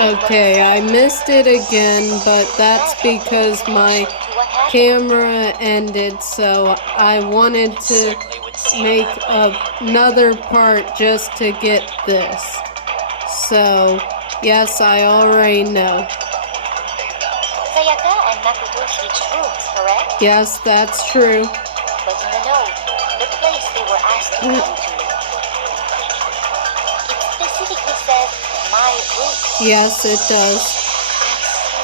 Okay, I missed it again, but that's because my camera ended, so I wanted to make another part just to get this. So, yes, I already know. Sayaka and Makoto switched rooms, correct? Yes, that's true. But in the note, the place they were asked to come to, it specifically says my room. Yes, it does. I see.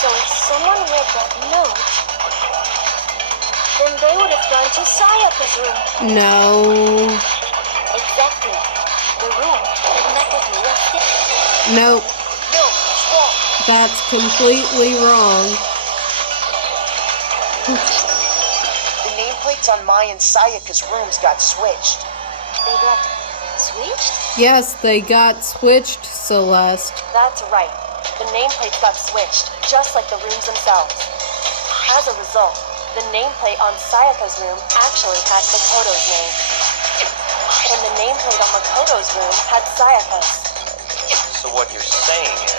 So if someone read that note, then they would have gone to Sayaka's room. No. Exactly. The room that Makoto was sitting. Nope. No, it's wrong. That's completely wrong. The nameplates on Mai and Sayaka's rooms got switched. They got switched? Yes, they got switched, Celeste. That's right. The nameplates got switched, just like the rooms themselves. As a result, the nameplate on Sayaka's room actually had Makoto's name. And the nameplate on Makoto's room had Sayaka's. So what you're saying is,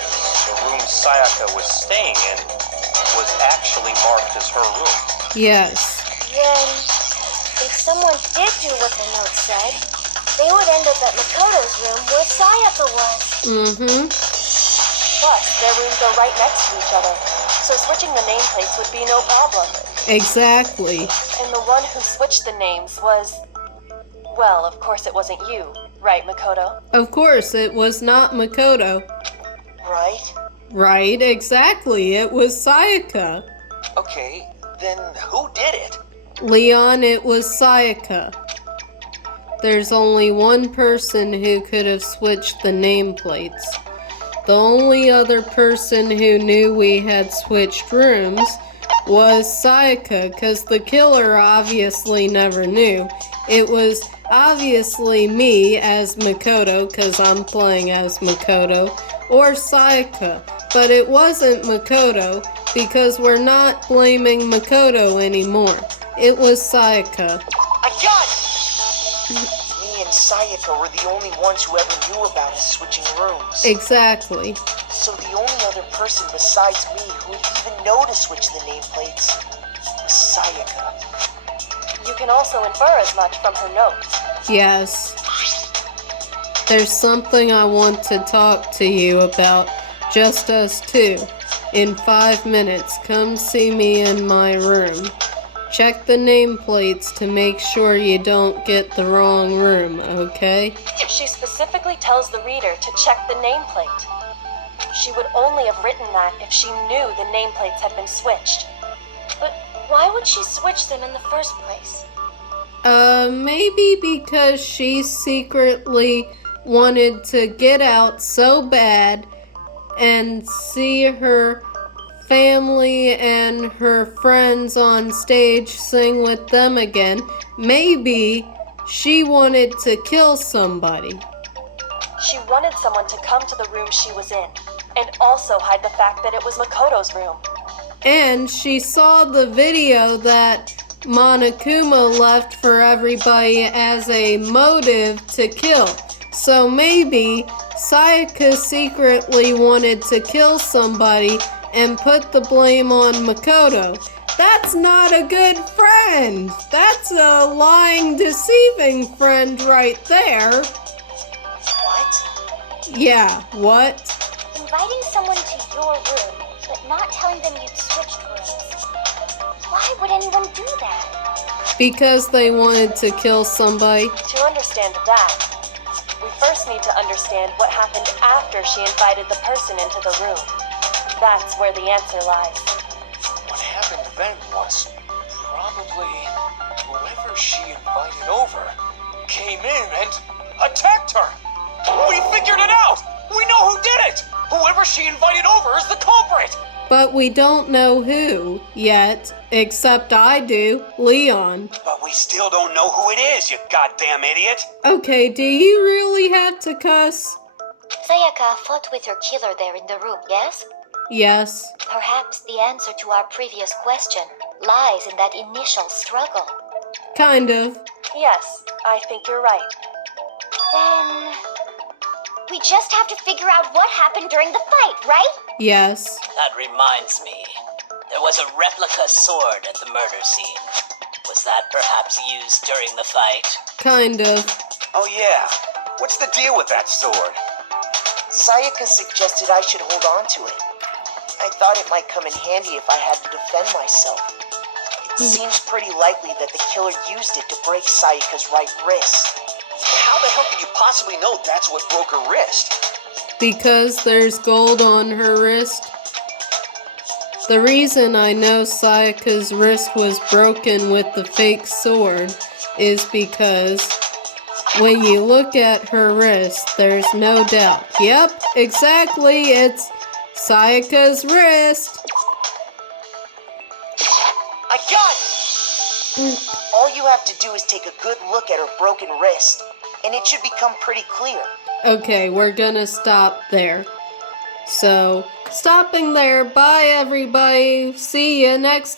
the room Sayaka was staying in was actually marked as her room. Yes. Then, if someone did do what the note said, they would end up at Makoto's room where Sayaka was. Mm-hmm. Plus, their rooms are right next to each other, so switching the nameplates would be no problem. Exactly. And the one who switched the names was... Well, of course it wasn't you, right, Makoto? Of course, it was not Makoto. Right? Right, exactly. It was Sayaka. Okay, then who did it? Leon, it was Sayaka. There's only one person who could have switched the nameplates. The only other person who knew we had switched rooms was Sayaka, because the killer obviously never knew. It was obviously me as Makoto, because I'm playing as Makoto, or Sayaka. But it wasn't Makoto, because we're not blaming Makoto anymore. It was Sayaka. I got it! Me and Sayaka were the only ones who ever knew about us switching rooms. Exactly. So the only other person besides me who would even know to switch the nameplates was Sayaka. You can also infer as much from her note. Yes. There's something I want to talk to you about. Just us two. In 5 minutes, come see me in my room. Check the nameplates to make sure you don't get the wrong room, okay? She specifically tells the reader to check the nameplate. She would only have written that if she knew the nameplates had been switched. But why would she switch them in the first place? Maybe because she secretly wanted to get out so bad and see her family and her friends on stage sing with them again. Maybe she wanted to kill somebody. She wanted someone to come to the room she was in, and also hide the fact that it was Makoto's room. And she saw the video that Monokuma left for everybody as a motive to kill. So maybe Sayaka secretly wanted to kill somebody and put the blame on Makoto. That's not a good friend. That's a lying, deceiving friend right there. What? Yeah, what? Inviting someone to your room, but not telling them you'd switched rooms. Why would anyone do that? Because they wanted to kill somebody. To understand that, we first need to understand what happened after she invited the person into the room. That's where the answer lies. What happened then was probably whoever she invited over came in and attacked her. We figured it out! We know who did it! Whoever she invited over is the culprit! But we don't know who yet, except I do, Leon. But we still don't know who it is, you goddamn idiot! Okay, do you really have to cuss? Sayaka fought with her killer there in the room, yes? Yes. Perhaps the answer to our previous question lies in that initial struggle. Kind of. Yes, I think you're right. Then, We just have to figure out what happened during the fight, right? Yes. That reminds me. There was a replica sword at the murder scene. Was that perhaps used during the fight? Kind of. Oh yeah. What's the deal with that sword? Sayaka suggested I should hold on to it. I thought it might come in handy if I had to defend myself. It seems pretty likely that the killer used it to break Sayaka's right wrist. How the hell can you possibly know that's what broke her wrist? Because there's gold on her wrist. The reason I know Sayaka's wrist was broken with the fake sword is because when you look at her wrist, there's no doubt. Yep, exactly, it's Sayaka's wrist. I got it! All you have to do is take a good look at her broken wrist, and it should become pretty clear. Okay, we're gonna stop there. So, stopping there. Bye, everybody. See you next